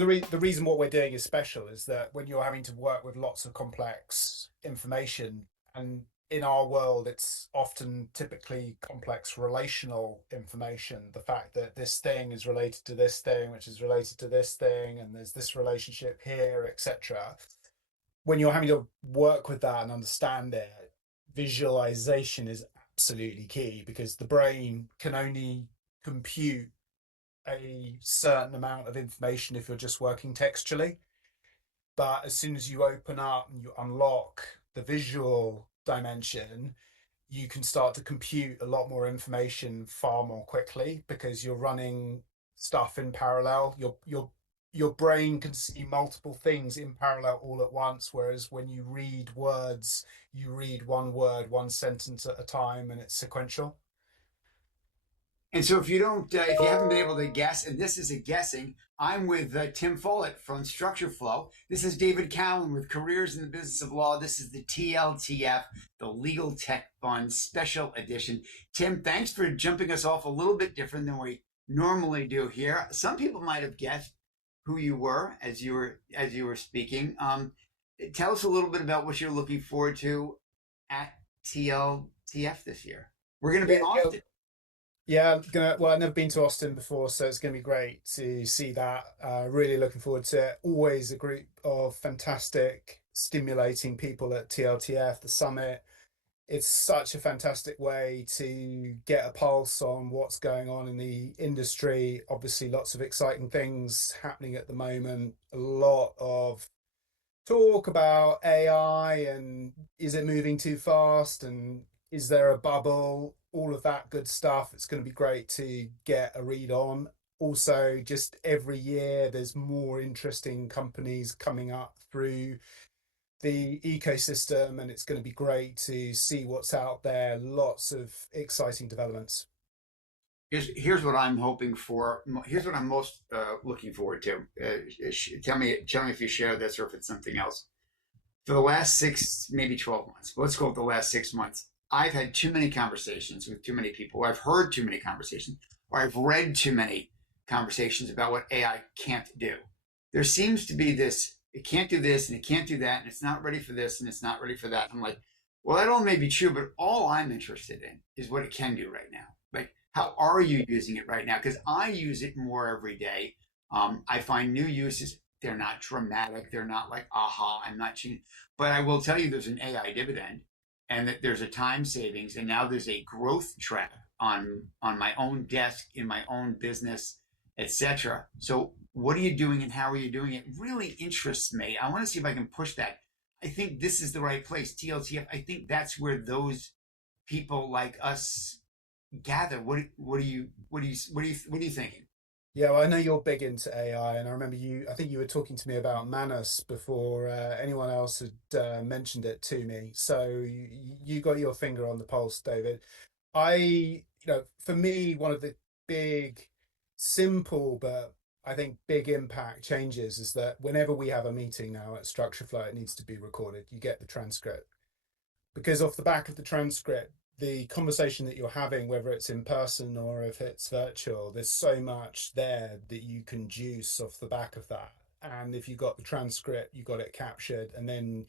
the reason what we're doing is special is that when you're having to work with lots of complex information, and in our world, it's often typically complex relational information. The fact that this thing is related to this thing, which is related to this thing, and there's this relationship here, etc. When you're having to work with that and understand it, visualization is absolutely key because the brain can only compute a certain amount of information if you're just working textually. But as soon as you open up and you unlock the visual dimension, you can start to compute a lot more information far more quickly because you're running stuff in parallel. Your brain can see multiple things in parallel all at once, whereas when you read words, you read one word, one sentence at a time, and it's sequential. And so if you don't, if you haven't been able to guess, and this is a guessing, I'm with Tim Follett from StructureFlow. This is David Cowen with Careers in the Business of Law. This is the TLTF, the Legal Tech Fund Special Edition. Tim, thanks for jumping us off a little bit different than we normally do here. Some people might have guessed who you were as you were speaking. Tell us a little bit about what you're looking forward to at TLTF this year. We're going to be in Austin. Yeah, I've never been to Austin before, so it's gonna be great to see that. Really looking forward to it. Always a group of fantastic, stimulating people at TLTF, the summit. It's such a fantastic way to get a pulse on what's going on in the industry. Obviously, lots of exciting things happening at the moment. A lot of talk about AI and is it moving too fast and is there a bubble? All of that good stuff. It's going to be great to get a read on. Also, just every year, there's more interesting companies coming up through the ecosystem, and it's going to be great to see what's out there. Lots of exciting developments. Here's what I'm hoping for. Here's what I'm most looking forward to. Tell me if you share this or if it's something else. For the last 6, maybe 12 months, let's go with the last 6 months. I've had too many conversations with too many people. I've heard too many conversations, or I've read too many conversations about what AI can't do. There seems to be this, it can't do this and it can't do that, and it's not ready for this and it's not ready for that. I'm like, well, that all may be true, but all I'm interested in is what it can do right now. Like, how are you using it right now? Because I use it more every day. I find new uses. They're not dramatic. They're not like, aha, I'm not changing. But I will tell you there's an AI dividend and that there's a time savings. And now there's a growth track on my own desk, in my own business, etc. So what are you doing and how are you doing it? Really interests me. I want to see if I can push that. I think this is the right place. TLTF, I think that's where those people like us gather. What are you thinking? Yeah, well, I know you're big into AI, and I remember I think you were talking to me about Manus before anyone else had mentioned it to me. So you got your finger on the pulse, David. For me, one of the big, simple, but I think big impact changes is that whenever we have a meeting now at StructureFlow, it needs to be recorded. You get the transcript because off the back of the transcript, the conversation that you're having, whether it's in person or if it's virtual, there's so much there that you can juice off the back of that. And if you got the transcript, you got it captured, and then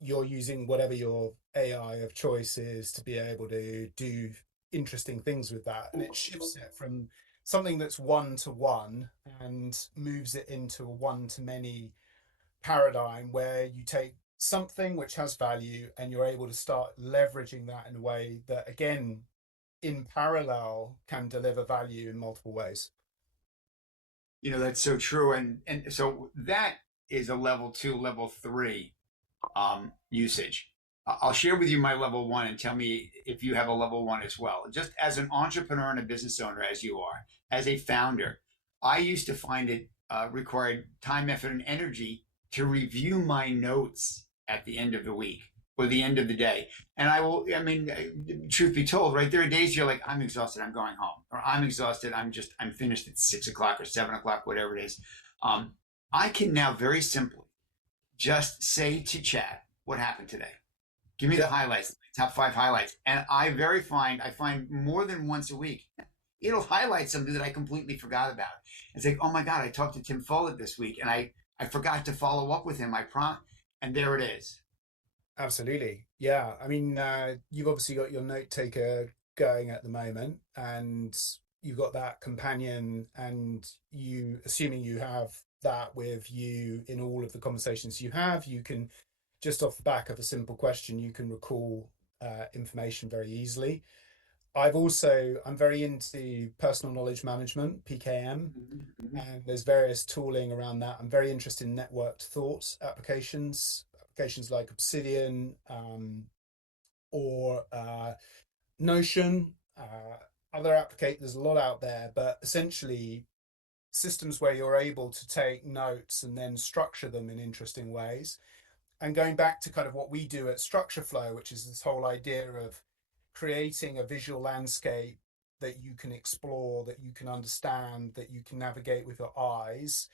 you're using whatever your AI of choice is to be able to do interesting things with that. And it shifts it from something that's one to one and moves it into a one to many paradigm where you take something which has value and you're able to start leveraging that in a way that, again, in parallel, can deliver value in multiple ways. That's so true. And so that is a level 2, level 3 usage. I'll share with you my level 1 and tell me if you have a level 1 as well. Just as an entrepreneur and a business owner, as you are, as a founder, I used to find it required time, effort, and energy to review my notes at the end of the week or the end of the day. And truth be told, right, there are days you're like, I'm exhausted, I'm going home, or I'm exhausted, I'm finished at 6 o'clock or 7 o'clock, whatever it is. I can now very simply just say to chat, what happened today? Give me the highlights, top 5 highlights. And I find more than once a week, it'll highlight something that I completely forgot about. It's like, oh my God, I talked to Tim Follett this week and I forgot to follow up with him. And there it is. Absolutely. Yeah. I mean, you've obviously got your note taker going at the moment, and you've got that companion, and you, assuming you have that with you in all of the conversations you have, you can just off the back of a simple question, you can recall information very easily. I'm very into personal knowledge management, PKM, Mm-hmm. and there's various tooling around that. I'm very interested in networked thoughts applications like Obsidian, or Notion. Other applicate There's a lot out there, but essentially systems where you're able to take notes and then structure them in interesting ways. And going back to kind of what we do at StructureFlow, which is this whole idea of creating a visual landscape that you can explore, that you can understand, that you can navigate with your eyes.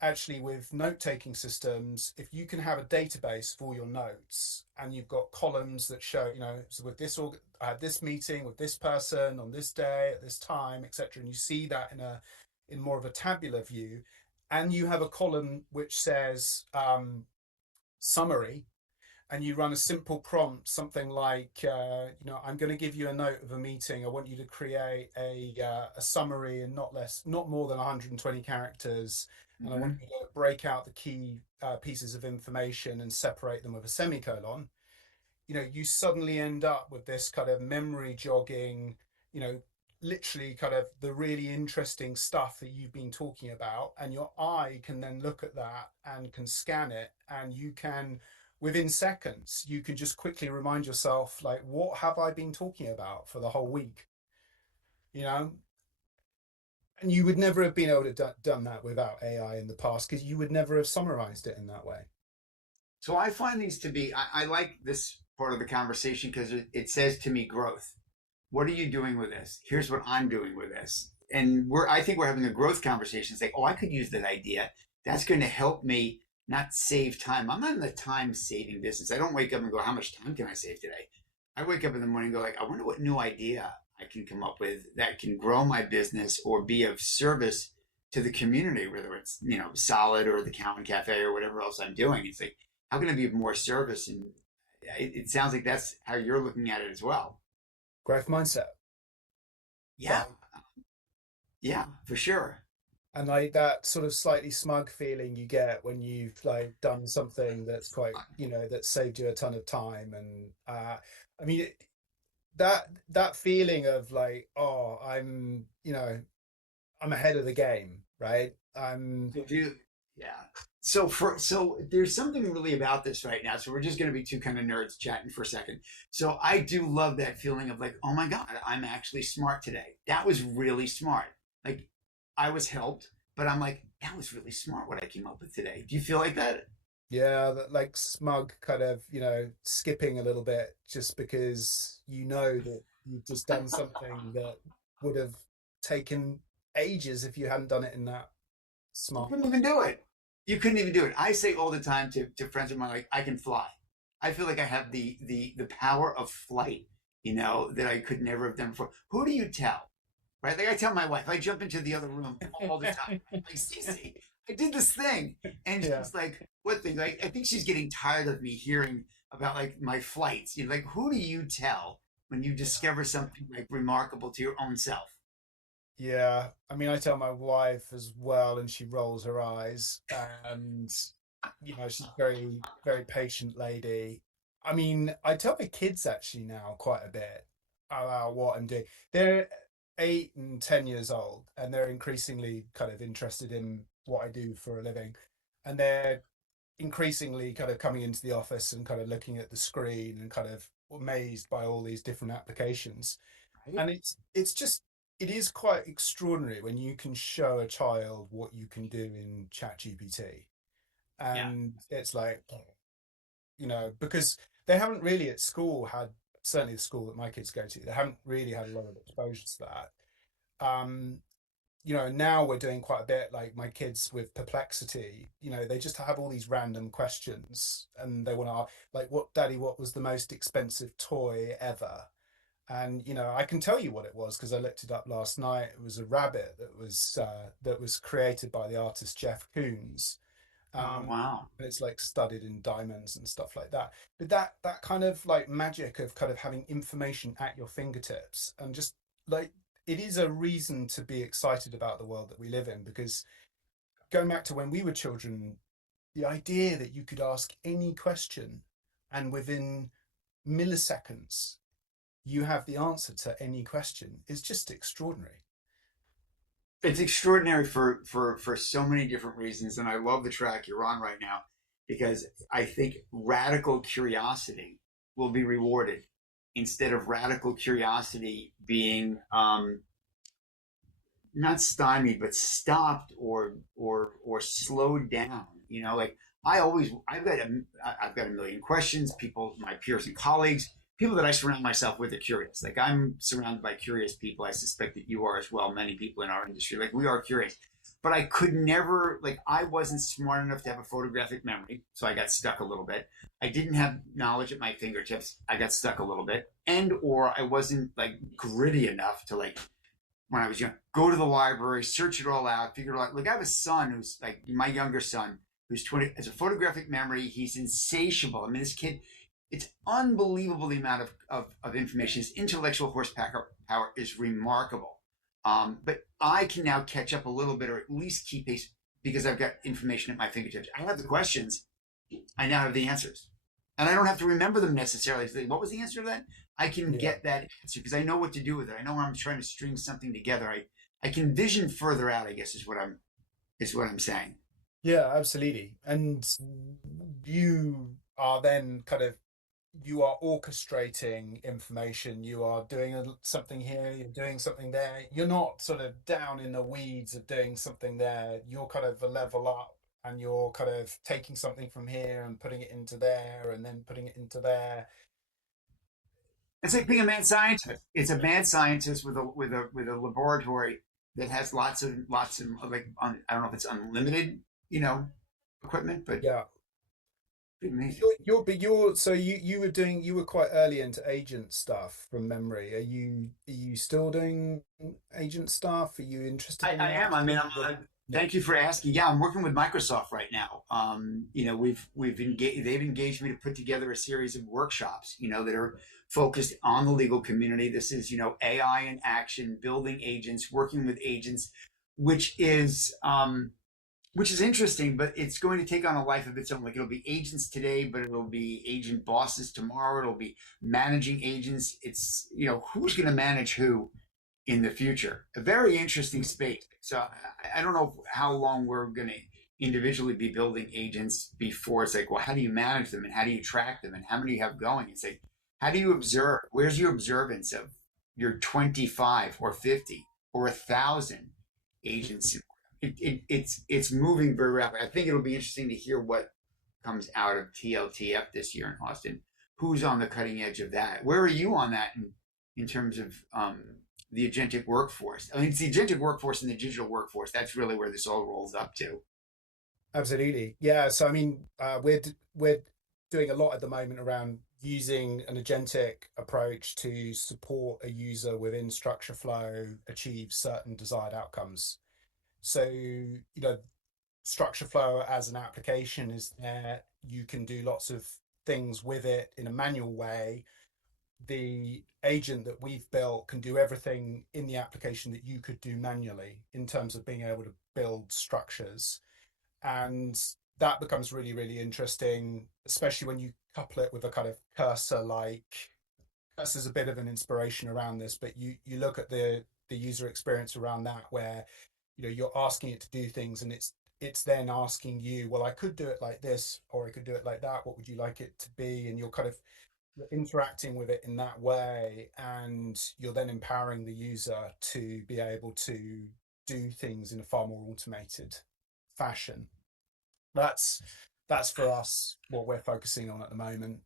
Actually, with note taking systems, if you can have a database for your notes and you've got columns that show, so with this, I had this meeting with this person on this day at this time, etc., and you see that in more of a tabular view, and you have a column which says summary, and you run a simple prompt, something like, I'm going to give you a note of a meeting. I want you to create a summary in not more than 120 characters, and I want Mm-hmm. you to break out the key pieces of information and separate them with a semicolon. You suddenly end up with this kind of memory jogging, you know, literally kind of the really interesting stuff that you've been talking about, and your eye can then look at that and can scan it, and you can, within seconds, you can just quickly remind yourself, like, what have I been talking about for the whole week? You know, and you would never have been able to done that without AI in the past, because you would never have summarized it in that way. So I find these to be, I like this part of the conversation because it says to me growth. What are you doing with this? Here's what I'm doing with this. And I think we're having a growth conversation. It's like, oh, I could use that idea. That's going to help me not save time. I'm not in the time saving business. I don't wake up and go, how much time can I save today? I wake up in the morning and go like, I wonder what new idea I can come up with that can grow my business or be of service to the community, whether it's, Solid or the Cowen Cafe or whatever else I'm doing. It's like, how can I be of more service? And it sounds like that's how you're looking at it as well. Growth mindset, Yeah, right? yeah, for sure. And like that sort of slightly smug feeling you get when you've like done something that's quite, that saved you a ton of time. And I mean, that feeling of like, oh, I'm ahead of the game, right? I'm So do yeah. So there's something really about this right now. So we're just going to be two kind of nerds chatting for a second. So I do love that feeling of like, oh my God, I'm actually smart today. That was really smart. Like I was helped, but I'm like, that was really smart what I came up with today. Do you feel like that? Yeah, that like smug kind of, skipping a little bit just because you know that you've just done something that would have taken ages if you hadn't done it in that You smart couldn't way. even do it. You couldn't even do it. I say all the time to friends of mine, like, I can fly. I feel like I have the power of flight, that I could never have done before. Who do you tell? Right? Like I tell my wife, I jump into the other room all the time. Like, Cece, I did this thing. And Yeah. she's like, what thing? Like, I think she's getting tired of me hearing about like my flights. Like, who do you tell when you Yeah. discover something like remarkable to your own self? Yeah. I mean, I tell my wife as well, and she rolls her eyes. And, she's a very, very patient lady. I mean, I tell my kids actually now quite a bit about what I'm doing. They're 8 and 10 years old, and they're increasingly kind of interested in what I do for a living. And they're increasingly kind of coming into the office and kind of looking at the screen and kind of amazed by all these different applications. Right? And it is quite extraordinary when you can show a child what you can do in ChatGPT. Yeah. And it's like, because they haven't really at school had, certainly the school that my kids go to, they haven't really had a lot of exposure to that. Now we're doing quite a bit, like my kids with perplexity, they just have all these random questions, and they want to, like, what, daddy, what was the most expensive toy ever? And I can tell you what it was because I looked it up last night. It was a rabbit that was created by the artist Jeff Koons. Oh, um, wow. and it's like studded in diamonds and stuff like that. But that kind of like magic of kind of having information at your fingertips, and just like, it is a reason to be excited about the world that we live in, because going back to when we were children, the idea that you could ask any question and within milliseconds you have the answer to any question is just extraordinary. It's extraordinary for so many different reasons, and I love the track you're on right now because I think radical curiosity will be rewarded instead of radical curiosity being not stymied but stopped or slowed down. Like I've got a million questions. People, my peers and colleagues, people that I surround myself with are curious. Like I'm surrounded by curious people. I suspect that you are as well. Many people in our industry, like we are curious. But I could never, like, I wasn't smart enough to have a photographic memory, so I got stuck a little bit. I didn't have knowledge at my fingertips. I got stuck a little bit, and or I wasn't like gritty enough to like when I was young, go to the library, search it all out, figure it out. Like I have a son who's like my younger son who's 20, has a photographic memory. He's insatiable. I mean, this kid, it's unbelievable the amount of information. His intellectual horsepower is remarkable. But I can now catch up a little bit or at least keep pace because I've got information at my fingertips. I have the questions. I now have the answers. And I don't have to remember them necessarily. So what was the answer to that? I can Yeah. get that answer because I know what to do with it. I know when I'm trying to string something together. I can vision further out, I guess is what I'm saying. Yeah, absolutely. And you are then kind of, you are orchestrating information. You are doing something here, you're doing something there. You're not sort of down in the weeds of doing something there. You're kind of a level up, and you're kind of taking something from here and putting it into there and then putting it into there. It's like being a mad scientist. It's a mad scientist with a laboratory that has lots of like I don't know if it's unlimited, you know, equipment, but Yeah. amazing. You're so you were quite early into agent stuff from memory. Are you still doing agent stuff? Are you interested in I that am. I mean, still? Yeah. thank you for asking. Yeah, I'm working with Microsoft right now. We've engaged. They've engaged me to put together a series of workshops. That are focused on the legal community. This is AI in action, building agents, working with agents, which is interesting, but it's going to take on a life of its own. Like it'll be agents today, but it'll be agent bosses tomorrow. It'll be managing agents. It's who's going to manage who in the future. A very interesting space. So I don't know how long we're going to individually be building agents before it's like, well, how do you manage them and how do you track them and how many do you have going? It's like, how do you observe? Where's your observance of your 25 or 50 or 1,000 agents? It's moving very rapidly. I think it'll be interesting to hear what comes out of TLTF this year in Austin. Who's on the cutting edge of that? Where are you on that in terms of the agentic workforce? I mean, it's the agentic workforce and the digital workforce. That's really where this all rolls up to. Absolutely. Yeah. So I mean, we're doing a lot at the moment around using an agentic approach to support a user within StructureFlow achieve certain desired outcomes. So, StructureFlow as an application is there. You can do lots of things with it in a manual way. The agent that we've built can do everything in the application that you could do manually in terms of being able to build structures. And that becomes really, really interesting, especially when you couple it with a kind of cursor like. There's a bit of an inspiration around this, but you look at the user experience around that, where you're asking it to do things, and it's then asking you, well, I could do it like this or I could do it like that, what would you like it to be? And you're kind of interacting with it in that way, and you're then empowering the user to be able to do things in a far more automated fashion. That's for us what we're focusing on at the moment.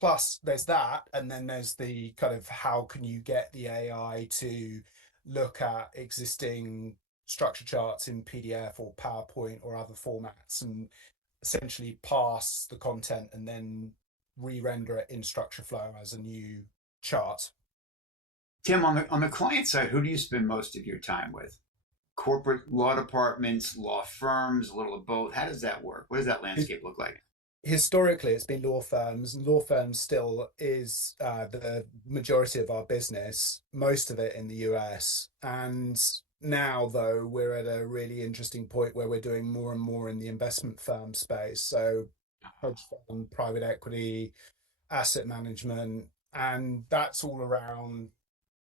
Plus there's that, and then there's the kind of, how can you get the AI to look at existing structure charts in PDF or PowerPoint or other formats, and essentially pass the content and then re-render it in StructureFlow as a new chart. Tim, on the client side, who do you spend most of your time with? Corporate law departments, law firms, a little of both. How does that work? What does that landscape look like? Historically it's been law firms, and law firms still is the majority of our business, most of it in the US. And now though we're at a really interesting point where we're doing more and more in the investment firm space, so hedge fund, private equity, asset management, and that's all around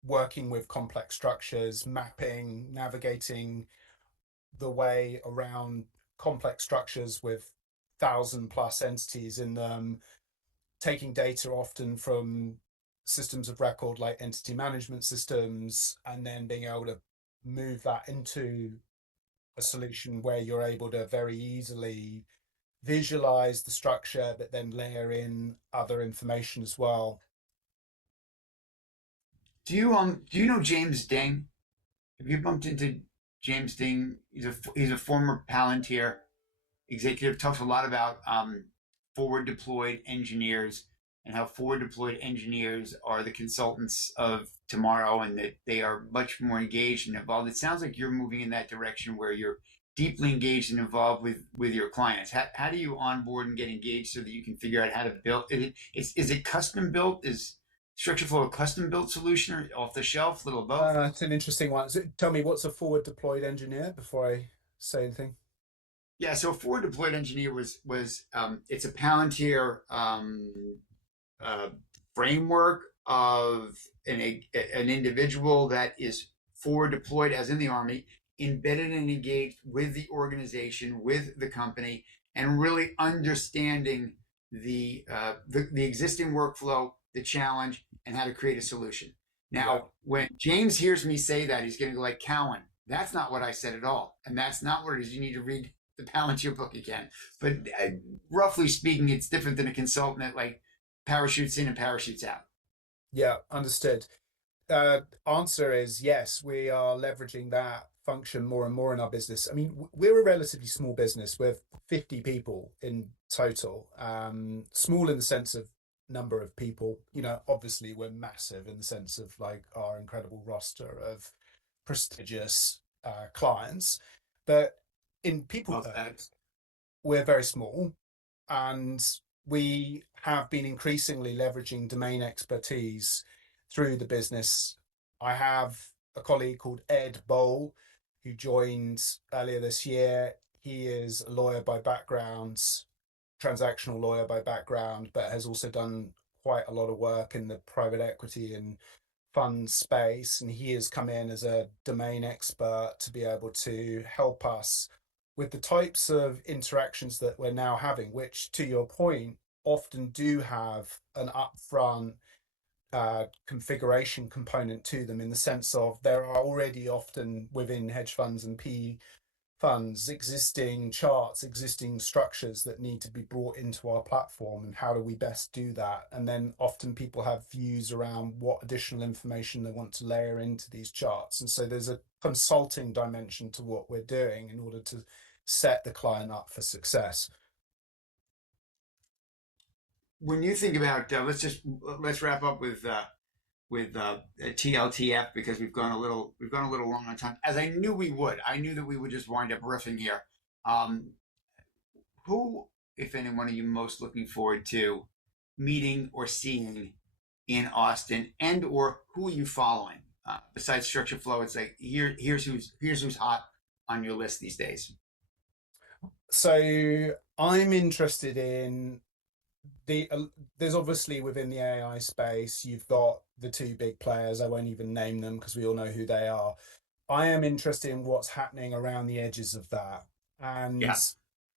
working with complex structures, mapping, navigating the way around complex structures with 1,000+ entities in them, taking data often from systems of record like entity management systems, and then being able to move that into a solution where you're able to very easily visualize the structure, but then layer in other information as well. Do you know James Ding? Have you bumped into James Ding? He's a former Palantir executive. Talks a lot about forward deployed engineers and how forward deployed engineers are the consultants of tomorrow, and that they are much more engaged and involved. It sounds like you're moving in that direction where you're deeply engaged and involved with your clients. How do you onboard and get engaged so that you can figure out how to build? Is it custom built? Is StructureFlow a custom built solution or off the shelf? Little of both. It's an interesting one. So tell me, what's a forward deployed engineer before I say anything? Yeah, so forward deployed engineer was it's a Palantir uh, framework of an individual that is forward deployed, as in the Army, embedded and engaged with the organization, with the company, and really understanding the existing workflow, the challenge, and how to create a solution. Yeah. Now, when James hears me say that, he's going to go like, Cowen, that's not what I said at all, and that's not what it is. You need to read the Palantir book again. But roughly speaking, it's different than a consultant that like parachutes in and parachutes out. Yeah, understood. Answer is yes, we are leveraging that function more and more in our business. I mean, we're a relatively small business with 50 people in total. Small in the sense of number of people. You know, obviously we're massive in the sense of like our incredible roster of prestigious clients, but in people Love that. terms, we're very small, and we have been increasingly leveraging domain expertise through the business. I have a colleague called Ed Bowl who joined earlier this year. He is a lawyer by background, transactional lawyer by background, but has also done quite a lot of work in the private equity and fund space. And he has come in as a domain expert to be able to help us with the types of interactions that we're now having, which, to your point, often do have an upfront configuration component to them, in the sense of there are already often within hedge funds and PE funds existing charts, existing structures that need to be brought into our platform, and how do we best do that? And then often people have views around what additional information they want to layer into these charts, and so there's a consulting dimension to what we're doing in order to set the client up for success. When you think about let's wrap up with TLTF because we've gone a little long on time. As I knew we would, I knew that we would just wind up riffing here. Um, who, if anyone, are you most looking forward to meeting or seeing in Austin, and or who are you following besides StructureFlow? It's like here's who's hot on your list these days. So I'm interested in the there's obviously within the AI space, you've got the two big players. I won't even name them because we all know who they are. I am interested in what's happening around the edges of that. And Yeah.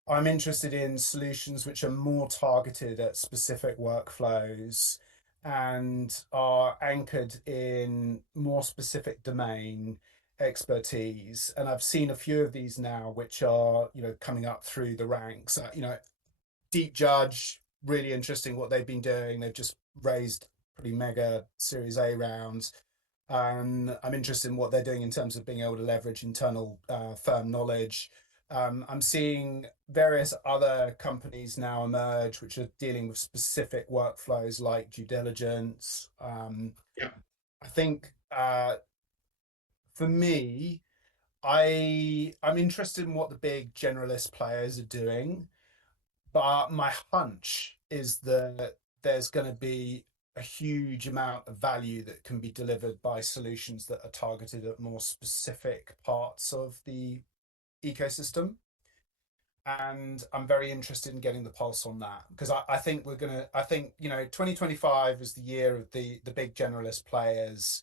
I'm interested in solutions which are more targeted at specific workflows and are anchored in more specific domain expertise. And I've seen a few of these now, which are, coming up through the ranks. Deep Judge, really interesting what they've been doing. They've just raised pretty mega Series A rounds. I'm interested in what they're doing in terms of being able to leverage internal firm knowledge. I'm seeing various other companies now emerge which are dealing with specific workflows like due diligence. Yeah. I think uh, for me, I'm interested in what the big generalist players are doing, but my hunch is that there's going to be a huge amount of value that can be delivered by solutions that are targeted at more specific parts of the ecosystem. And I'm very interested in getting the pulse on that, because I think I think, 2025 is the year of the big generalist players,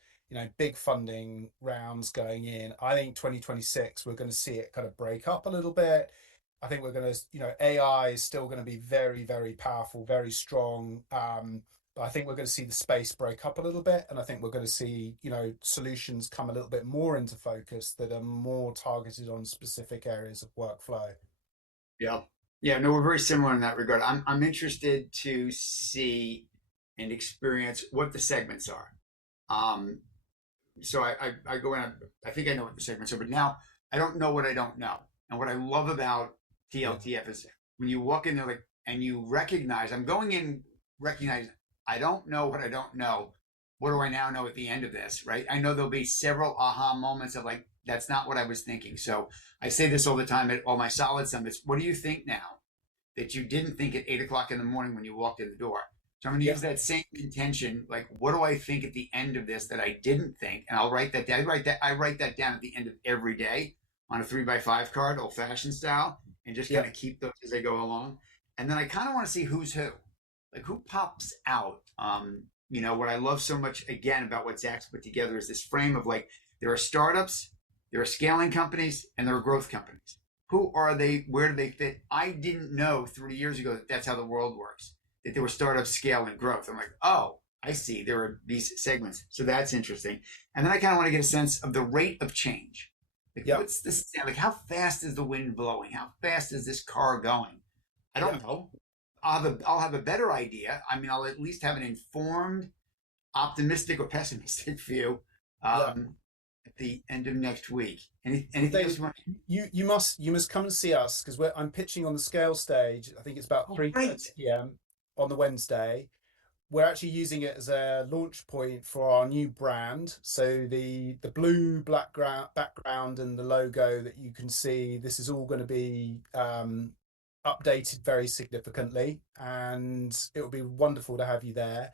big funding rounds going in. I think 2026, we're going to see it kind of break up a little bit. I think we're going to, AI is still going to be very, very powerful, very strong. But I think we're going to see the space break up a little bit. And I think we're going to see, solutions come a little bit more into focus that are more targeted on specific areas of workflow. Yeah. Yeah, no, we're very similar in that regard. I'm interested to see and experience what the segments are. Um, so I go in, I think I know what the segments are, but now I don't know what I don't know. And what I love about Yeah. TLTF is when you walk in there like and you recognize, I'm going in recognize I don't know what I don't know. What do I now know at the end of this, right? I know there'll be several aha moments of like, that's not what I was thinking. So I say this all the time at all my solid summits. What do you think now that you didn't think at 8 o'clock in the morning when you walked in the door? So I'm going to Yeah. use that same intention. Like, what do I think at the end of this that I didn't think? And I'll write that down. I write that down at the end of every day on a 3x5 card, old fashioned style, and just kind Yeah. of keep those as I go along. And then I kind of want to see who's who, like who pops out. What I love so much again about what Zach's put together is this frame of like there are startups, there are scaling companies, and there are growth companies. Who are they? Where do they fit? I didn't know 3 years ago that that's how the world works. That there were startups, scale, and growth. I'm like, oh, I see. There are these segments. So that's interesting. And then I kind of want to get a sense of the rate of change. Like, Yeah. what's this? Like, how fast is the wind blowing? How fast is this car going? I Yeah. don't know. I'll have a better idea. I mean, I'll at least have an informed, optimistic or pessimistic view Yeah. at the end of next week. Well, Anything else David, you want? you must come and see us, because I'm pitching on the scale stage. I think it's about Oh, 3:30 great. p.m. on the Wednesday. We're actually using it as a launch point for our new brand. So the blue black background and the logo that you can see, this is all going to be updated very significantly, and it will be wonderful to have you there.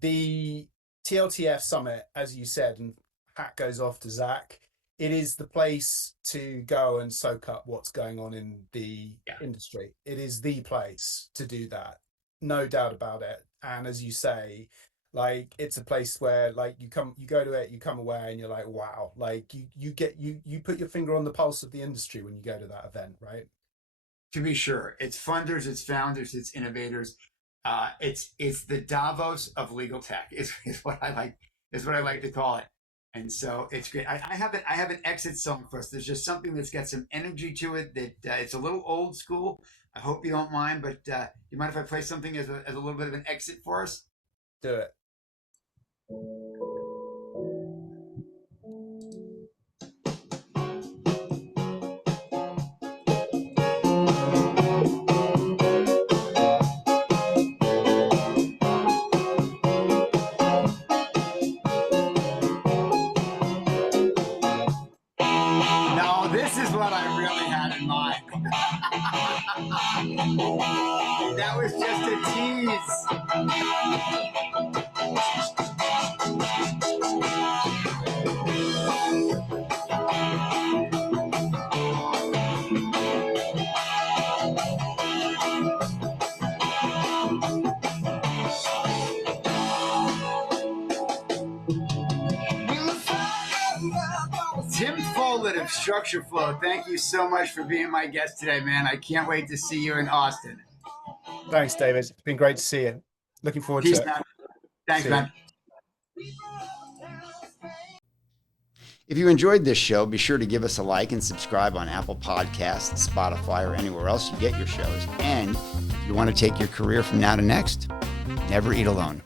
The TLTF summit, as you said, and hat goes off to Zach. It is the place to go and soak up what's going on in the Yeah. industry. It is the place to do that, no doubt about it. And as you say, like it's a place where like you go to it, you come away, and you're like, wow, like you put your finger on the pulse of the industry when you go to that event, right? To be sure, it's funders, it's founders, it's innovators. It's the Davos of legal tech is what I like to call it. And so it's great. I have an exit song for us. There's just something that's got some energy to it that it's a little old school. I hope you don't mind, but you mind if I play something as a little bit of an exit for us? Do it. No, this is what I really had in mind. That was just a tease. Tim Follett of StructureFlow, thank you so much for being my guest today, man. I can't wait to see you in Austin. Thanks, David. It's been great to see you. Looking forward Peace, to it. man. Thanks, See you. man. If you enjoyed this show, be sure to give us a like and subscribe on Apple Podcasts, Spotify, or anywhere else you get your shows. And if you want to take your career from now to next, never eat alone.